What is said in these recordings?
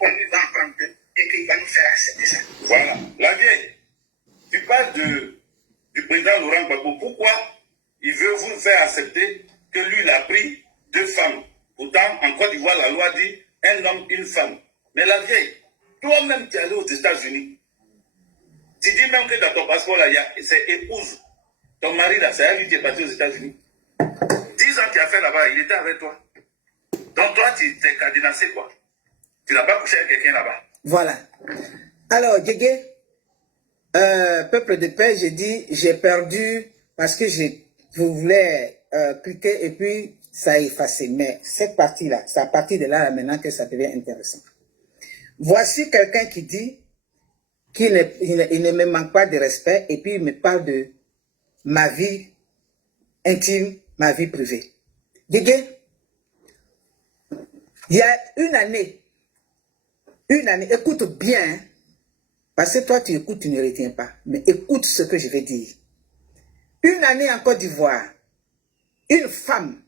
On lui va emprunter et qu'il va nous faire accepter ça. Voilà. La vieille, tu parles du président Laurent Gbagbo. Pourquoi il veut vous faire accepter que lui, il a pris 2 femmes? Pourtant, en Côte d'Ivoire, la loi dit un homme, une femme. Mais la vieille, toi-même, tu es allé aux États-Unis. Tu dis même que dans ton passeport, là, c'est épouse. Ton mari, là, c'est à lui qui est parti aux États-Unis. 10 ans tu as fait là-bas, il était avec toi. Donc toi, tu t'es cadenassé, quoi. Tu n'as pas couché avec quelqu'un là-bas. Voilà. Alors, Guégué, peuple de paix, j'ai dit, j'ai perdu parce que je voulais cliquer et puis ça a effacé. Mais cette partie-là, c'est à partir de là maintenant que ça devient intéressant. Voici quelqu'un qui dit qu'il ne me manque pas de respect et puis il me parle de ma vie intime, ma vie privée. Guégué, il y a une année, écoute bien, hein, parce que toi tu écoutes, tu ne retiens pas, mais écoute ce que je vais dire. Une année en Côte d'Ivoire, une femme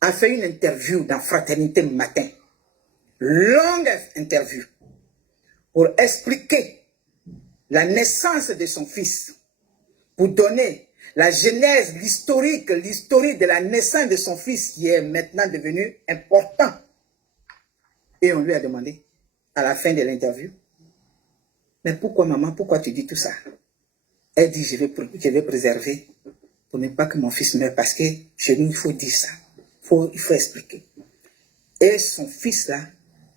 a fait une interview dans Fraternité Matin, longue interview, pour expliquer la naissance de son fils, pour donner la genèse, l'historique de la naissance de son fils qui est maintenant devenu important. Et on lui a demandé, à la fin de l'interview, mais pourquoi maman, pourquoi tu dis tout ça? Elle dit, je vais préserver pour ne pas que mon fils meure, parce que chez nous, il faut dire ça. Il faut expliquer. Et son fils-là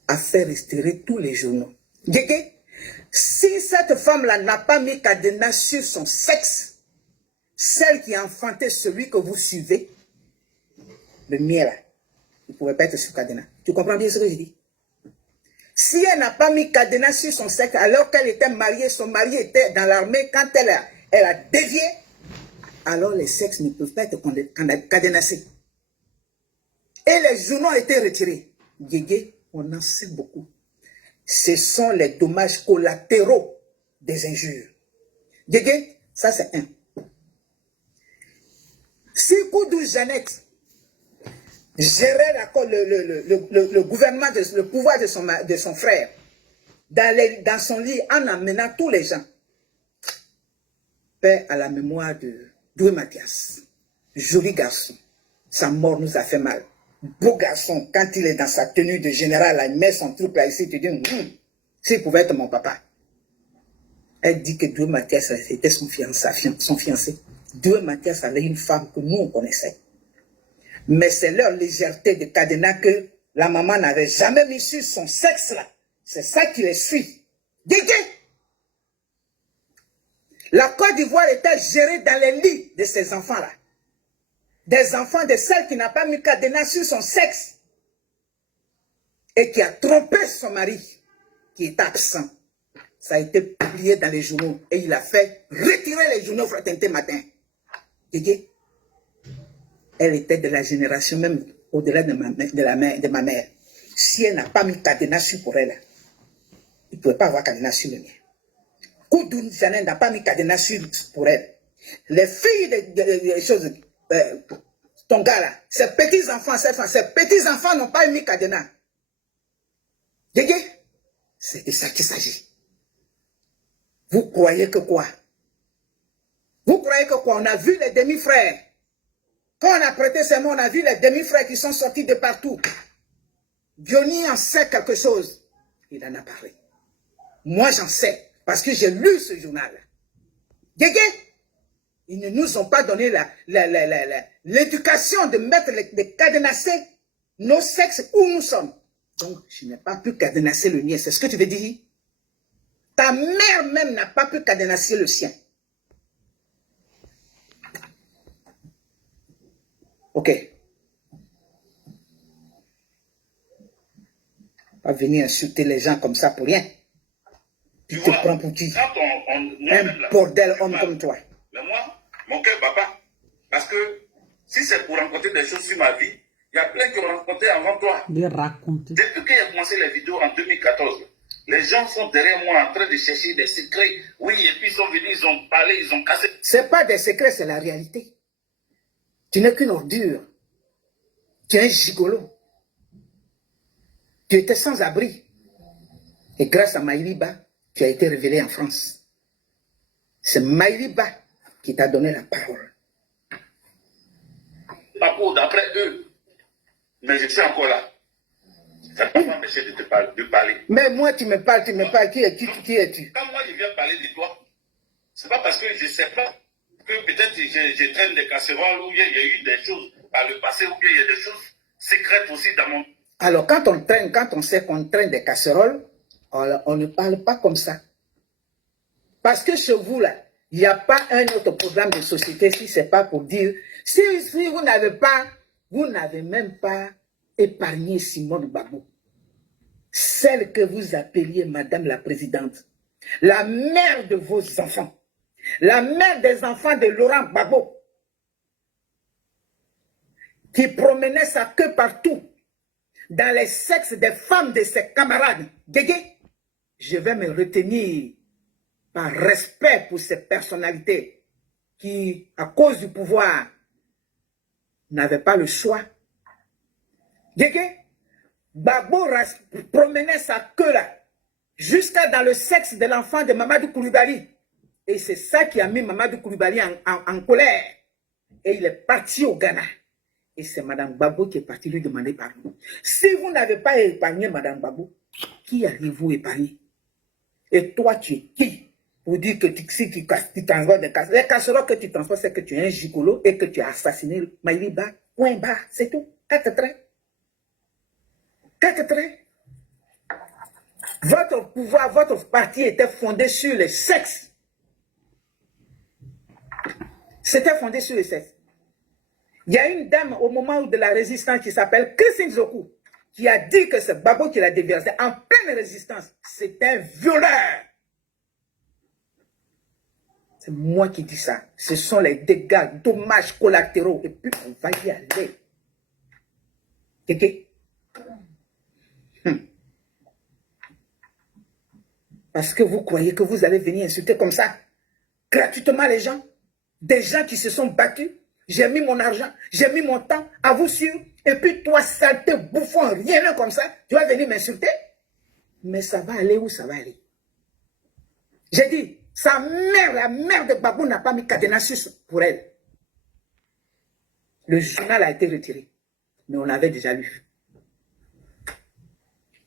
a fait restaurer tous les journaux. Guégué, si cette femme-là n'a pas mis cadenas sur son sexe, celle qui a enfanté celui que vous suivez, le mien là, il ne pouvait pas être sur cadenas. Tu comprends bien ce que je dis? Si elle n'a pas mis cadenas sur son sexe alors qu'elle était mariée, son mari était dans l'armée, quand elle a dévié, alors les sexes ne peuvent pas être cadenassés. Et les journaux ont été retirés. Guégué, on en sait beaucoup. Ce sont les dommages collatéraux des injures. Guégué, ça c'est un. Si Koudou Jeannette gérait le gouvernement, le pouvoir de son frère, dans son lit, en amenant tous les gens, paix à la mémoire de Doué Mathias, joli garçon, sa mort nous a fait mal. Beau garçon, quand il est dans sa tenue de général, il met son truc là ici, tu dis, s'il pouvait être mon papa. Elle dit que Doué Mathias, c'était son fiancé. Doué Mathias avait une femme que nous, on connaissait. Mais c'est leur légèreté de cadenas que la maman n'avait jamais mis sur son sexe là. C'est ça qui les suit. Guégué! La Côte d'Ivoire était gérée dans les lits de ces enfants-là. Des enfants de celle qui n'a pas mis cadenas sur son sexe et qui a trompé son mari, qui est absent. Ça a été publié dans les journaux et il a fait retirer les journaux Fraternité Matin. Guégué, elle était de la génération même au-delà de ma mère. Si elle n'a pas mis cadenas sur pour elle, il ne pouvait pas avoir cadenas sur le mien. Koudou Jeannette n'a pas mis cadenas sur pour elle. Les filles des choses, ton gars là, ses petits-enfants n'ont pas mis cadenas. Guégué, c'est de ça qu'il s'agit. Vous croyez que quoi? Vous croyez que quoi? On a vu les demi-frères. Quand on a prêté ces mots, on a vu les demi-frères qui sont sortis de partout. Bioni en sait quelque chose. Il en a parlé. Moi, j'en sais, parce que j'ai lu ce journal. Guégué, ils ne nous ont pas donné l'éducation de mettre de cadenasser nos sexes où nous sommes. Donc, je n'ai pas pu cadenasser le mien. C'est ce que tu veux dire? Ta mère même n'a pas pu cadenasser le sien. Ok. Pas venir insulter les gens comme ça pour rien. Tu te prends pour qui? Un bordel homme comme toi. Mais moi, mon cœur bat pas. Parce que si c'est pour rencontrer des choses sur ma vie, il y a plein qui ont rencontré avant toi. De raconter. Depuis que j'ai commencé les vidéos en 2014, les gens sont derrière moi en train de chercher des secrets. Oui, et puis ils sont venus, ils ont parlé, ils ont cassé. C'est pas des secrets, c'est la réalité. Tu n'es qu'une ordure. Tu es un gigolo. Tu étais sans abri. Et grâce à Maïliba, tu as été révélé en France. C'est Maïliba qui t'a donné la parole. Papo, d'après eux, mais je suis encore là. Ça ne peut pas m'empêcher de parler. Mais moi, tu me parles. Qui es-tu? Quand moi je viens parler de toi, c'est pas parce que je ne sais pas que peut-être je traîne des casseroles ou il y a eu des choses par le passé ou bien il y a des choses secrètes aussi dans mon... Alors, quand on sait qu'on traîne des casseroles, on ne parle pas comme ça. Parce que chez vous, là, il n'y a pas un autre programme de société si ce n'est pas pour dire, si vous n'avez même pas épargné Simone Gbagbo, celle que vous appeliez Madame la Présidente, la mère de vos enfants, la mère des enfants de Laurent Gbagbo, qui promenait sa queue partout, dans les sexes des femmes de ses camarades. Guégué, je vais me retenir par respect pour ces personnalités qui, à cause du pouvoir, n'avaient pas le choix. Guégué, Gbagbo promenait sa queue là, jusqu'à dans le sexe de l'enfant de Mamadou Koulibaly. Et c'est ça qui a mis Mamadou Koulibaly en colère. Et il est parti au Ghana. Et c'est Mme Gbagbo qui est partie lui demander pardon. Si vous n'avez pas épargné Mme Gbagbo, qui avez-vous épargné? Et toi, tu es qui pour dire que tu transportes des casseroles? Les casseroles que tu transportes, c'est que tu es un gigolo et que tu as assassiné Maïliba. Point bas, c'est tout. 4 traits. 4 traits. Votre pouvoir, votre parti était fondé sur le sexe. C'était fondé sur le sexe. Il y a une dame au moment de la résistance qui s'appelle Christine Zokou, qui a dit que c'est Gbagbo qui l'a déversé en pleine résistance. C'est un violeur. C'est moi qui dis ça. Ce sont les dégâts, dommages collatéraux. Et puis on va y aller. Ok? Parce que vous croyez que vous allez venir insulter comme ça, gratuitement les gens, des gens qui se sont battus. J'ai mis mon argent, j'ai mis mon temps, à vous sûr. Et puis toi, saleté, bouffon, rien comme ça, tu vas venir m'insulter. Mais ça va aller où ça va aller? J'ai dit, sa mère, la mère de Gbagbo n'a pas mis cadenas pour elle. Le journal a été retiré. Mais on l'avait déjà lu.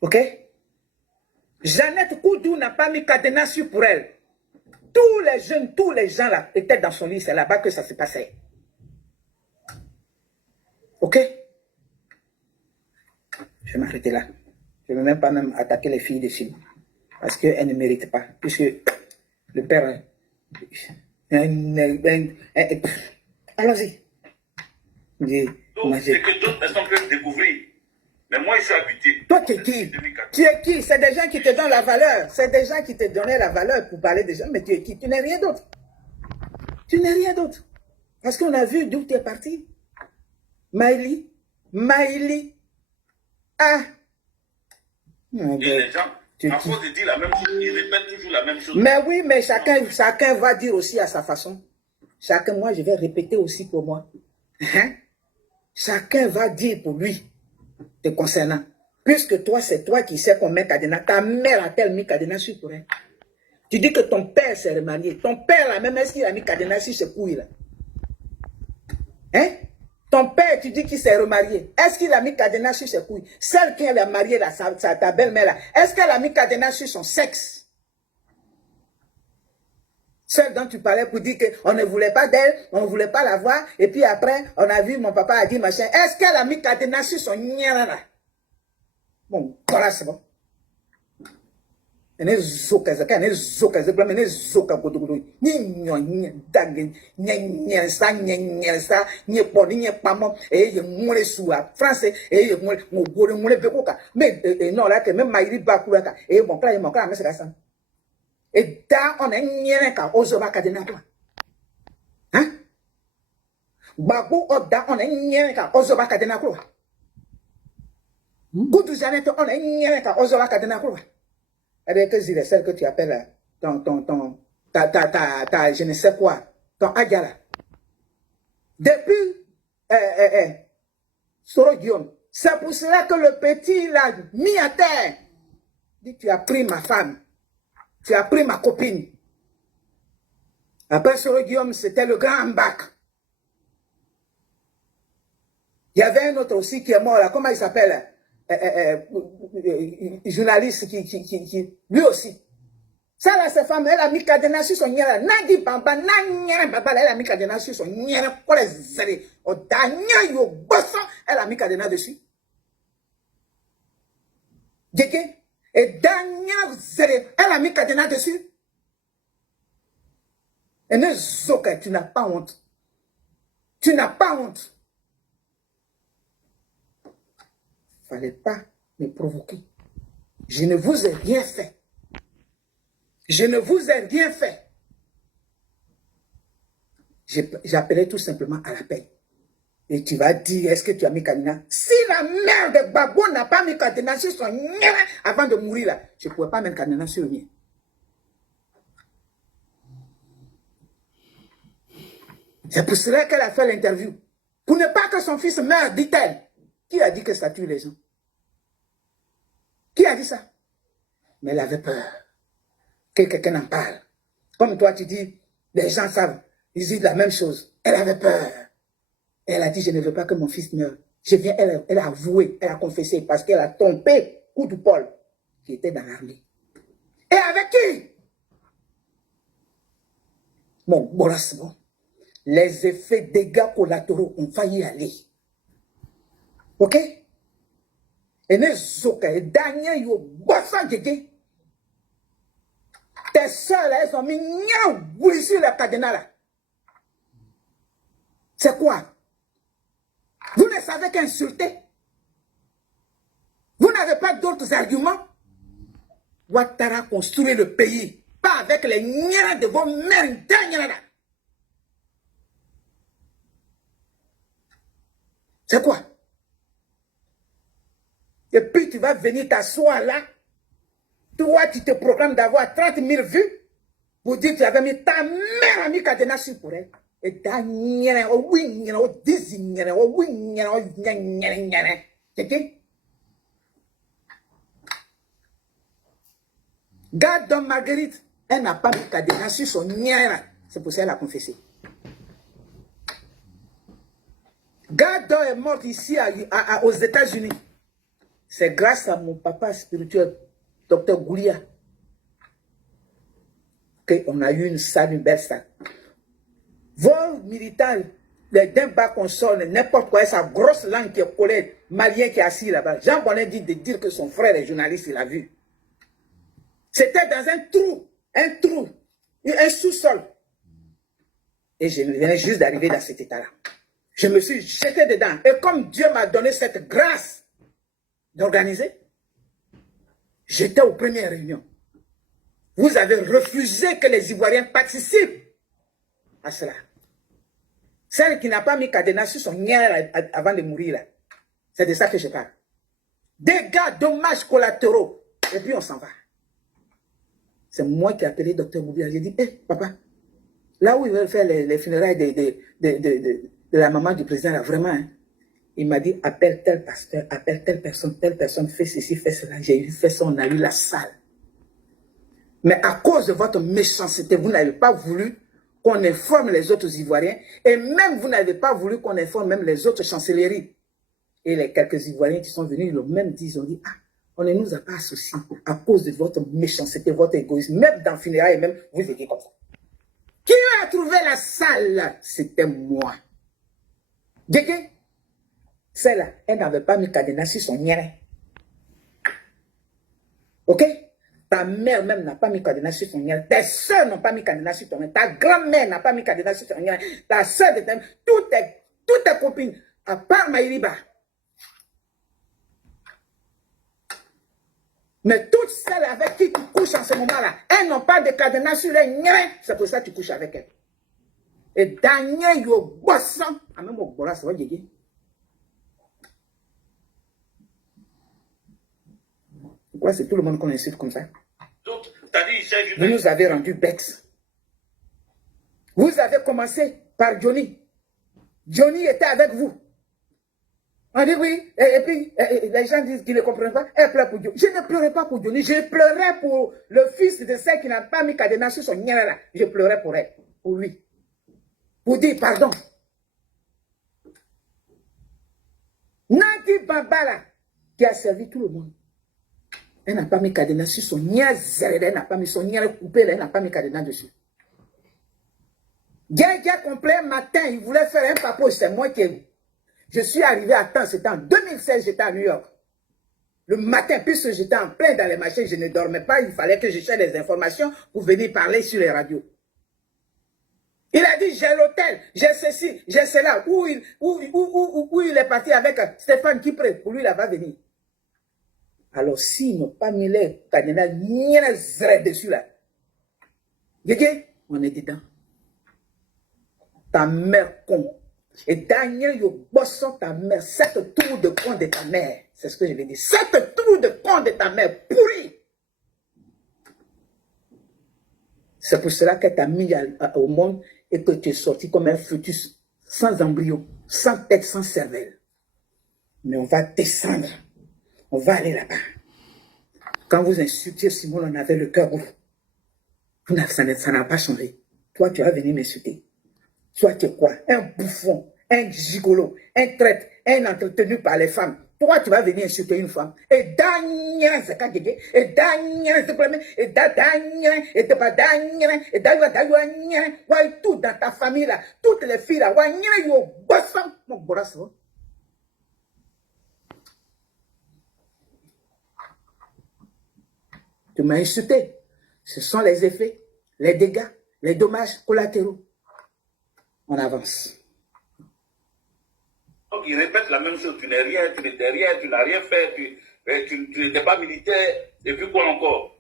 Ok? Jeannette Koudou n'a pas mis cadenas pour elle. Tous les jeunes, tous les gens là étaient dans son lit. C'est là-bas que ça se passait. Ok? Je vais m'arrêter là. Je ne vais même pas attaquer les filles de chez nous. Parce qu'elles ne méritent pas. Puisque le père... Allons-y. Donc, c'est que d'autres personnes peuvent découvrir. Mais moi, je suis habitué. Toi, tu es qui? Tu es qui? C'est des gens qui te donnent la valeur. C'est des gens qui te donnaient la valeur pour parler des gens. Mais tu es qui? Tu n'es rien d'autre. Tu n'es rien d'autre. Parce qu'on a vu d'où tu es parti. Maïli. Ah. Et les gens, à force de dire la même chose, ils répètent toujours la même chose. Mais oui, mais chacun va dire aussi à sa façon. Chacun, moi, je vais répéter aussi pour moi. Hein? Chacun va dire pour lui, te concernant. Puisque toi, c'est toi qui sais qu'on met cadenas. Ta mère a-t-elle mis cadenas sur pour elle? Tu dis que ton père s'est remarié. Ton père, là, même, est-ce qu'il a mis cadenas sur ses couilles, là? Hein? Ton père, tu dis qu'il s'est remarié. Est-ce qu'il a mis cadenas sur ses couilles? Celle qui a marié, là, ta belle-mère, là, est-ce qu'elle a mis cadenas sur son sexe? Celle dont tu parlais pour dire qu'on ne voulait pas d'elle, on ne voulait pas la voir, et puis après, on a vu, mon papa a dit machin. Est-ce qu'elle a mis cadenas sur son niana, là? Bon, voilà, c'est bon. Ene zoka zaka ene zoka zaka ene zoka godogodo ni dag nya sa ni po ni pamo ye mure suwa français ye mure mo gore mure be koka mais non là que même maïri ba kulaka bon kla mais c'est ça et da on nyere ka ozoba kadena toi hein Gbagbo oda on nyere ka ozoba kadena quoi Goudou Jeannette on nyere ka ozoba kadena quoi. Avec celle que tu appelles ta je ne sais quoi, ton Adjala. Depuis Soro Guillaume, C'est pour cela que le petit l'a mis à terre. Il dit, tu as pris ma femme. Tu as pris ma copine. Après ce Guillaume, c'était le grand bac. Il y avait un autre aussi qui est mort là. Comment il s'appelle? Journaliste qui lui aussi. Ça là, cette femme, elle a mis cadenas sur son nière. Nadi bamba, nanyere baba, elle a mis cadenas sur son nière. Pour les zérer. Au dernier, yo bosson, elle a mis cadenas dessus. Djeke. Et dernier zérer, elle a mis cadenas dessus. Et ne zoka, tu n'as pas honte. Tu n'as pas honte. Fallait pas me provoquer. Je ne vous ai rien fait. Je ne vous ai rien fait. J'appelais tout simplement à la paix. Et tu vas dire, est-ce que tu as mis cadenas? Si la mère de Babo n'a pas mis cadenas sur son nez avant de mourir là, je ne pouvais pas mettre cadenas sur le mien. C'est pour cela qu'elle a fait l'interview. Pour ne pas que son fils meure, dit-elle. Qui a dit que ça tue les gens? Qui a dit ça? Mais elle avait peur que quelqu'un en parle. Comme toi, tu dis, les gens savent, ils disent la même chose. Elle avait peur. Elle a dit, je ne veux pas que mon fils meure. Elle a avoué, elle a confessé, parce qu'elle a trompé Koudou Paul, qui était dans l'armée. Et avec qui? Bon, voilà, c'est bon. Les effets dégâts collatéraux ont failli aller. Ok? Et ne zoka, et Daniel, yo, bossa djege. Tes soeurs là, elles ont mis bouli sur la cadenas là. C'est quoi? Vous ne savez qu'insulter. Vous n'avez pas d'autres arguments. Ouattara construit le pays, pas avec les niens de vos mères dernières là. C'est quoi? Et puis tu vas venir t'asseoir là. Toi, tu te proclames d'avoir 30 000 vues pour dire que tu avais mis ta mère à mis cadenas sur pour elle. Et ta nienne, oh oui, oh dizzy, oh oui, oh nienne. C'est Garde dans Marguerite, elle n'a pas mis cadenas sur son nienne. C'est pour ça qu'elle a confessé. Gardon est mort ici aux États-Unis. C'est grâce à mon papa spirituel, Dr Goulia, qu'on a eu une belle salle. Vos militants, les d'un bas console, n'importe quoi, sa grosse langue qui est collée, malien qui est assis là-bas. Jean Bonnet dit de dire que son frère est journaliste, il a vu. C'était dans un trou, un sous-sol. Et je venais juste d'arriver dans cet état-là. Je me suis jeté dedans. Et comme Dieu m'a donné cette grâce d'organiser, j'étais aux premières réunions. Vous avez refusé que les Ivoiriens participent à cela. Celle qui n'a pas mis cadenas sur son nière avant de mourir, là. C'est de ça que je parle. Dégâts, dommages collatéraux. Et puis on s'en va. C'est moi qui ai appelé Dr Boubia. J'ai dit, hé, papa, là où ils veulent faire les funérailles de la maman du président, là, vraiment, hein, il m'a dit, appelle tel pasteur, appelle telle personne fait ceci, fait cela. J'ai fait ça, on a eu la salle. Mais à cause de votre méchanceté, vous n'avez pas voulu qu'on informe les autres Ivoiriens, et même vous n'avez pas voulu qu'on informe même les autres chancelleries. Et les quelques Ivoiriens qui sont venus, ils l'ont même dit, ils ont dit, ah, on ne nous a pas associés à cause de votre méchanceté, votre égoïsme. Même dans funérailles, même, vous étiez comme ça. Qui a trouvé la salle? C'était moi. Djeke, celle-là, elle n'avait pas mis cadenas sur son nière. Ok? Ta mère même n'a pas mis cadenas sur son nière. Tes soeurs n'ont pas mis cadenas sur ton nière. Ta grand-mère n'a pas mis cadenas sur ton nière. Ta soeur de ta... Toutes tes copines, à part Maïriba. Mais toutes celles avec qui tu couches en ce moment-là, elles n'ont pas de cadenas sur les nières. C'est pour ça que tu couches avec elles. Et Daniel, yo bossant. Ah, même au bola, ça va dire. Pourquoi c'est tout le monde qu'on insulte comme ça? Vous nous avez rendus bêtes. Vous avez commencé par Johnny. Johnny était avec vous. On dit oui, et puis les gens disent qu'ils ne comprennent pas. Elle pleure pour Dieu. Je ne pleurais pas pour Johnny, je pleurais pour le fils de celle qui n'a pas mis cadenas sur son nière là. Je pleurais pour elle, pour lui. Pour dire pardon. Nadi Bambala, qui a servi tout le monde. Elle n'a pas mis cadenas sur son nière, elle n'a pas mis son nière coupée, elle n'a pas mis cadenas dessus. Dia complet matin, il voulait faire un papo, c'est moi qui ai. Je suis arrivé à temps, c'était en 2016, j'étais à New York. Le matin, puisque j'étais en plein dans les machines, je ne dormais pas, il fallait que je cherche des informations pour venir parler sur les radios. Il a dit, j'ai l'hôtel, j'ai ceci, j'ai cela. Où il est parti avec Stéphane Kipré, pour lui, il va venir. Alors, s'ils n'ont pas mis les cadenas, dessus là, on est dedans. Ta mère con. Et Daniel, yo bossons ta mère, cette tour de con de ta mère. C'est ce que je vais dire. Cette tour de con de ta mère, pourrie. C'est pour cela qu'elle t'a mis au monde et que tu es sorti comme un fœtus, sans embryon, sans tête, sans cervelle. Mais on va descendre. On va aller là-bas. Quand vous insultiez Simon, on avait le cœur ouvert. Ça n'a pas changé. Toi, tu vas venir m'insulter. Toi, tu es quoi? Un bouffon, un gigolo, un traître, un entretenu par les femmes. Toi, tu vas venir insulter une femme. Et Daniel, c'est quand et Daniel, c'est premier, et Daniel, et Daniel, et Daniel, ouais, tout dans ta famille là, toutes les filles là, ouais, yo, bossam, mon borasso. Tu m'as insulté. Ce sont les effets, les dégâts, les dommages collatéraux. On avance. Donc, il répète la même chose. Tu n'es rien, tu n'étais rien, tu n'as rien fait, tu n'étais pas militaire. Et puis quoi encore?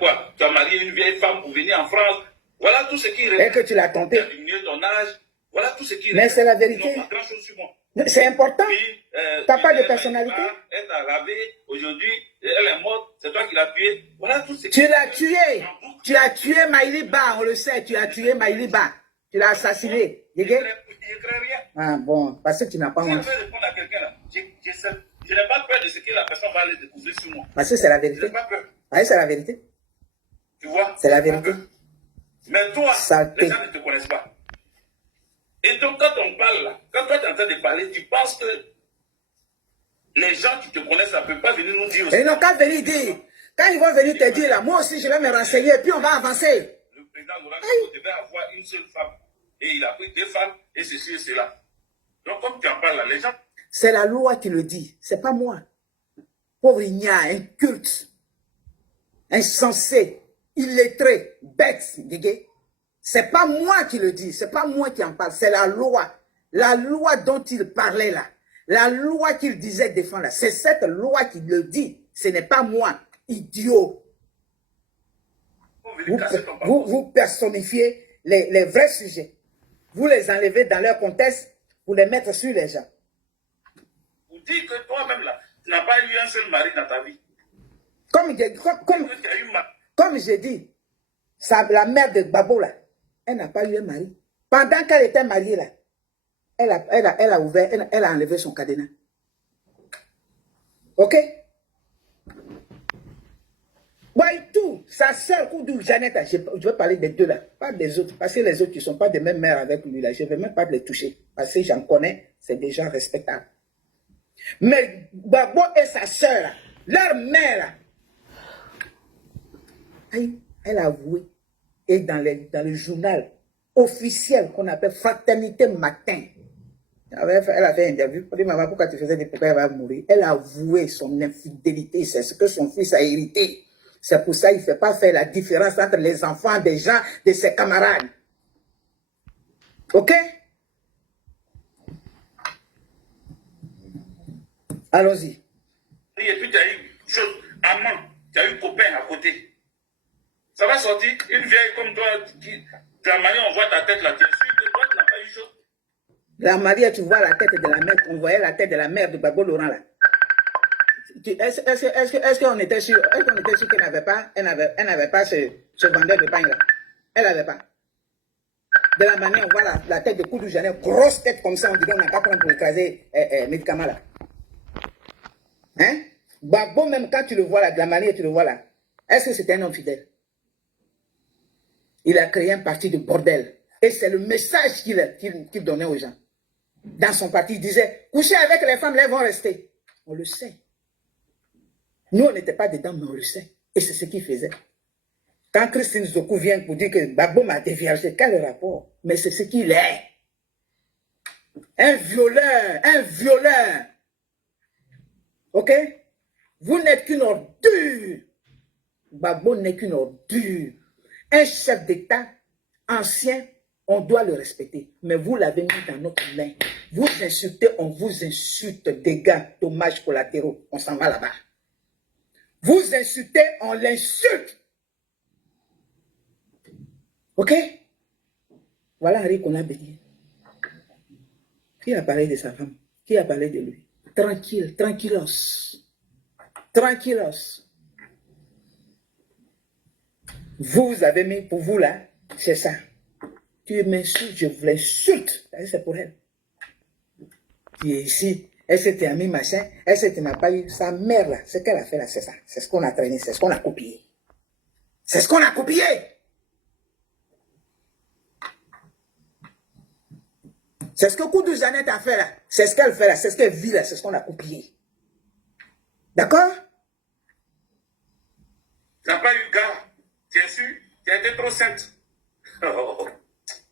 Quoi? Tu as marié une vieille femme pour venir en France. Voilà tout ce qui répète. Et que tu l'as tenté. Tu as diminué ton âge. Voilà tout ce qui répète. Mais c'est la vérité. Ils n'ont pas grand-chose sur moi. C'est important. Tu n'as pas de personnalité. Elle t'a lavé. Aujourd'hui, elle est morte. C'est toi qui l'as tuée. Voilà tout ce qui Tu l'as tué. Tu as tué Maïliba, on le sait. Tu as tué Maïliba. Tu l'as assassiné. Je ne crée rien. Ah bon, parce que tu n'as pas Si je honte. veux répondre à quelqu'un là, je n'ai pas peur de ce que la personne va aller découvrir sur moi. Parce que c'est la Je vérité. n'ai pas peur. Oui, c'est la vérité. Tu vois? C'est la Je n'ai pas vérité. peur. Mais toi, Saleté. les gens ne te connaissent pas. Et donc, quand on parle là, quand toi tu es en train de parler, tu penses que les gens qui te connaissent ne peuvent pas venir nous dire aussi. Et ils n'ont qu'à venir dire. Quand ils vont venir te dire là, moi aussi je vais me renseigner et puis on va avancer. Le président Laurent Gbagbo devait avoir une seule femme. Et il a pris deux femmes et ceci et cela. Donc, comme tu en parles là, les gens. C'est la loi qui le dit, c'est pas moi. Pauvre igna, inculte, insensé, illettré, bête, c'est pas moi qui le dis, c'est pas moi qui en parle, c'est la loi dont il parlait là, la loi qu'il disait défendre là, c'est cette loi qui le dit, ce n'est pas moi, idiot. Vous personnifiez les vrais sujets, vous les enlevez dans leur contexte pour les mettre sur les gens. Vous dites que toi-même là, tu n'as pas eu un seul mari dans ta vie. Comme j'ai dit, la mère de Babo là, elle n'a pas eu un mari. Pendant qu'elle était mariée là, elle a ouvert, elle a enlevé son cadenas. Ok? Tout, sa sœur Koudou, Jeannette, je veux parler des deux là, pas des autres, parce que les autres qui ne sont pas de même mère avec lui là, je ne vais même pas les toucher, parce que j'en connais, c'est des gens respectables. Mais Babo et sa sœur, leur mère, elle a avoué, et dans le journal officiel qu'on appelle Fraternité Matin, elle a fait une interview, elle dit, maman, pourquoi tu faisais des pourquoi elle va mourir? Elle a avoué son infidélité, c'est ce que son fils a hérité. C'est pour ça qu'il ne fait pas faire la différence entre les enfants des gens, de ses camarades. Ok? Allons-y. Et puis tu as eu chose, amant, tu as eu copain à côté. Ça va sortir, une vieille comme toi, ta mariée, on voit ta tête là, tu es sûr que toi, tu n'as pas eu chaud. La mariée, tu vois la tête de la mère, on voyait la tête de la mère de Babo Laurent là. Est-ce qu'on était sûr, qu'elle n'avait pas, elle n'avait pas ce vendeur de pain là? Elle n'avait pas. De la manière, on voit la tête de Koudou Janel, grosse tête comme ça, on dit qu'on n'a pas prendre pour écraser médicaments là. Hein? Gbagbo, même quand tu le vois là, de la manière tu le vois là, est-ce que c'était un homme fidèle? Il a créé un parti de bordel. Et c'est le message qu'il donnait aux gens. Dans son parti, il disait, coucher avec les femmes, elles vont rester. On le sait. Nous, on n'était pas dedans, mais on le sait. Et c'est ce qu'il faisait. Quand Christine Zokou vient pour dire que Gbagbo m'a déviergé, quel rapport? Mais c'est ce qu'il est. Un violeur, un violeur. Ok? Vous n'êtes qu'une ordure. Gbagbo n'est qu'une ordure. Un chef d'État ancien, on doit le respecter. Mais vous l'avez mis dans notre main. Vous insultez, on vous insulte. Dégâts, dommages collatéraux. On s'en va là-bas. Vous insultez, on l'insulte. Ok? Voilà Henri qu'on a béni. Qui a parlé de sa femme? Qui a parlé de lui? Tranquille, tranquillos. Tranquillos. Vous avez mis pour vous là, c'est ça. Tu m'insultes, je vous l'insulte. C'est pour elle. Qui est ici, elle s'était mis machin, elle s'était n'a pas eu sa mère là. Ce qu'elle a fait là, c'est ça. C'est ce qu'on a traîné, c'est ce qu'on a copié. C'est ce qu'on a copié. C'est ce que Koudou Janel a fait là. C'est ce qu'elle fait là, c'est ce qu'elle vit là, c'est ce qu'on a copié. D'accord? Tu n'as pas eu gars. Tu es sûr? Tu as été trop sainte.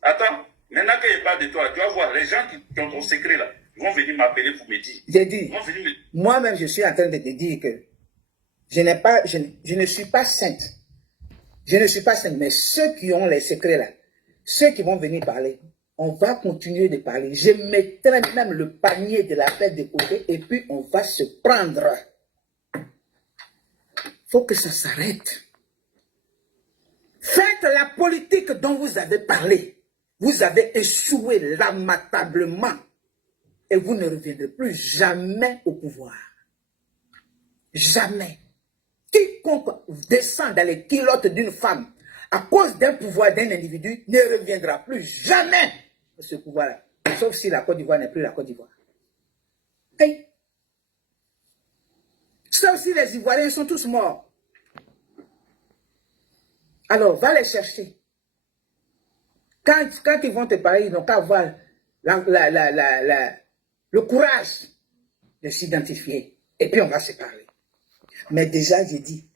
Attends, maintenant qu'il n'y a pas de toi, tu vas voir, les gens qui ont ton secret là, ils vont venir m'appeler pour me dire. J'ai dit, moi-même je suis en train de te dire que je ne suis pas sainte. Je ne suis pas sainte, mais ceux qui ont les secrets là, ceux qui vont venir parler, on va continuer de parler. Je mettrai même le panier de la fête de côté et puis on va se prendre. Il faut que ça s'arrête. Faites la politique dont vous avez parlé. Vous avez échoué lamentablement. Et vous ne reviendrez plus jamais au pouvoir. Jamais. Quiconque descend dans les culottes d'une femme à cause d'un pouvoir d'un individu ne reviendra plus jamais à ce pouvoir-là. Sauf si la Côte d'Ivoire n'est plus la Côte d'Ivoire. Hey. Sauf si les Ivoiriens sont tous morts. Alors, va les chercher. Quand ils vont te parler, ils n'ont qu'à avoir le courage de s'identifier. Et puis, on va se parler. Mais déjà, j'ai dit,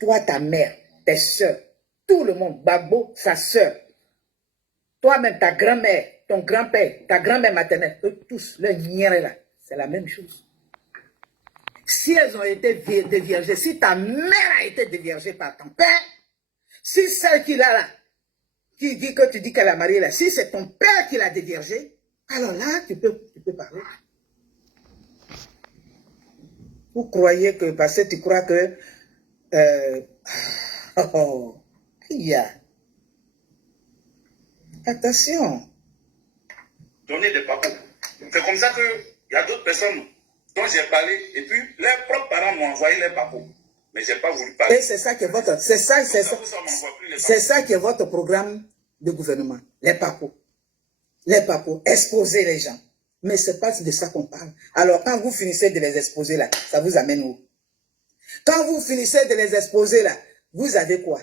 toi, ta mère, tes soeurs, tout le monde, Gbagbo, sa soeur, toi-même, ta grand-mère, ton grand-père, ta grand-mère maternelle, eux tous, le niéré là, c'est la même chose. Si elles ont été déviergées, si ta mère a été déviergée par ton père, si celle qui l'a là, qui dit que tu dis qu'elle a marié là, si c'est ton père qui l'a déviergée, alors là, tu peux parler. Vous croyez que, parce que tu crois que, attention. Donner des papous. C'est comme ça qu'il y a d'autres personnes dont j'ai parlé, et puis leurs propres parents m'ont envoyé les papous. Mais je n'ai pas voulu parler. Et c'est ça qui est votre, c'est ça qui est votre programme de gouvernement. Les papous. Les papous. Exposer les gens. Mais ce n'est pas de ça qu'on parle. Alors quand vous finissez de les exposer là, ça vous amène où? Quand vous finissez de les exposer là, vous avez quoi?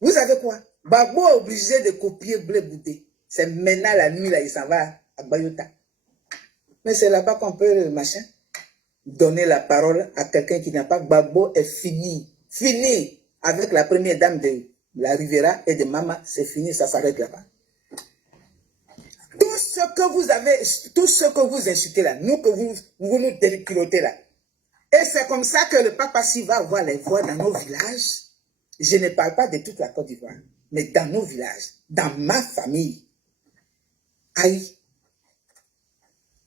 Vous avez quoi? Gbagbo est obligé de copier Blé Boudé. C'est maintenant la nuit là, il s'en va à Bayota. Mais c'est là-bas qu'on peut, machin, donner la parole à quelqu'un qui n'a pas. Gbagbo est fini. Fini avec la première dame de la Riviera et de Mama. C'est fini, ça s'arrête là-bas. Tout ce que vous avez, tout ce que vous insultez là, nous que vous nous déculotez là. Et c'est comme ça que le Papa Si va avoir les voix dans nos villages. Je ne parle pas de toute la Côte d'Ivoire, mais dans nos villages, dans ma famille. Aïe.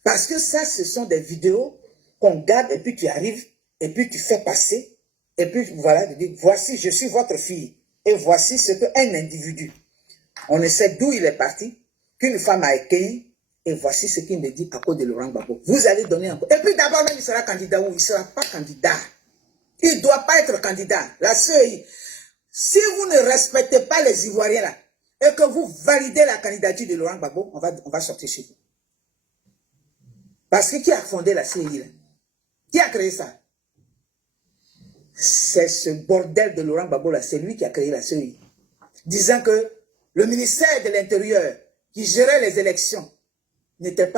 Parce que ça, ce sont des vidéos qu'on garde et puis tu arrives et puis tu fais passer. Et puis voilà, tu dis, voici, je suis votre fille. Et voici ce qu'un individu, on ne sait d'où il est parti, qu'une femme a accueilli. Et voici ce qu'il me dit à cause de Laurent Gbagbo. Vous allez donner encore. Et puis d'abord, même il sera candidat ou il ne sera pas candidat. Il ne doit pas être candidat. La seule, si vous ne respectez pas les Ivoiriens là, et que vous validez la candidature de Laurent Gbagbo, on va sortir chez vous. Parce que qui a fondé la CEI là? Qui a créé ça? C'est ce bordel de Laurent Gbagbo là, c'est lui qui a créé la CEI. Disant que le ministère de l'Intérieur qui gérait les élections était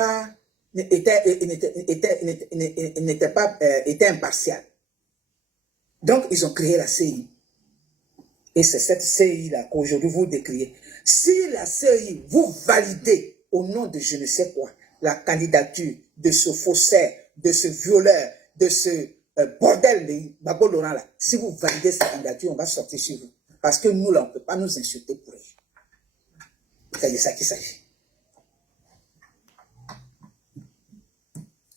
impartial. Donc, ils ont créé la CEI. Et c'est cette CEI-là qu'aujourd'hui vous décriez. Si la CEI, vous validez au nom de je ne sais quoi, la candidature de ce faussaire, de ce violeur, de ce bordel de Gbagbo Laurent là, si vous validez cette candidature, on va sortir sur vous. Parce que nous là, on ne peut pas nous insulter pour eux. C'est de ça qu'il s'agit.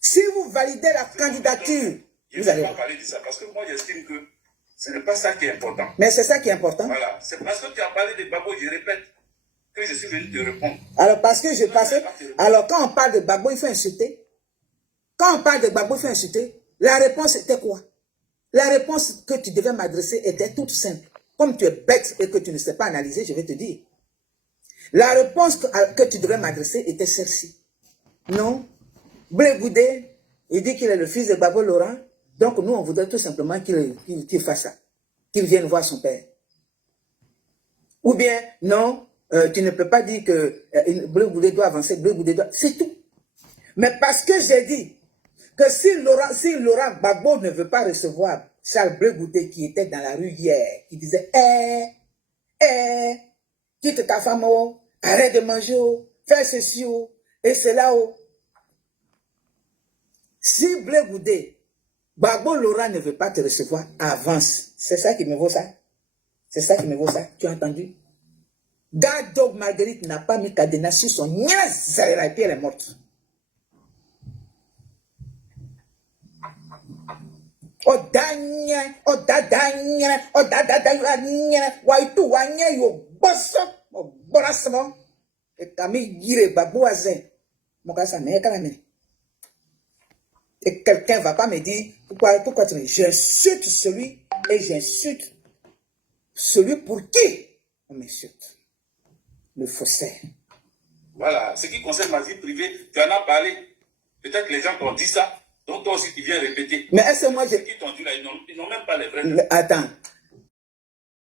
Si vous validez la candidature, vous allez pas parler de ça parce que moi j'estime que ce n'est pas ça qui est important. Mais c'est ça qui est important. Voilà, c'est parce que tu as parlé de Gbagbo, je répète, que je suis venu te répondre. Alors parce que je passais, alors quand on parle de Gbagbo, il faut insulter. Quand on parle de Gbagbo, il faut insulter. La réponse était quoi? La réponse que tu devais m'adresser était toute simple. Comme tu es bête et que tu ne sais pas analyser, je vais te dire. La réponse que tu devrais m'adresser était celle-ci. Non, Blé Goudé, il dit qu'il est le fils de Gbagbo Laurent, donc nous, on voudrait tout simplement qu'il fasse ça, qu'il vienne voir son père. Ou bien, non, tu ne peux pas dire que Blé Goudé doit avancer, Blé Goudé doit... C'est tout. Mais parce que j'ai dit que si Laurent Gbagbo ne veut pas recevoir Charles Blé Goudé qui était dans la rue hier, qui disait quitte ta femme, oh, arrête de manger, oh, fais ceci, oh, et cela, oh. Si Blé Goudé, Gbagbo Laurent ne veut pas te recevoir, avance. C'est ça qui me vaut ça. C'est ça qui me vaut ça. Tu as entendu? Dog Marguerite n'a pas mis cadenas sur son niaise, et puis elle est morte. Oh danya, oh dadanya, oh dadanya, waitu wanya yo bosso, oh borasmo. Et Camille Guiré Babouazen, mon gars, ça n'est qu'à la main. Et quelqu'un ne va pas me dire pourquoi tu me dis, j'insulte celui et j'insulte celui pour qui on m'insulte. Le faussaire. Voilà, ce qui concerne ma vie privée, tu en as parlé. Peut-être que les gens t'ont dit ça, donc toi aussi tu viens répéter. Mais est-ce que moi Ceux qui t'ont dit là, ils n'ont même pas les vrais. Attends,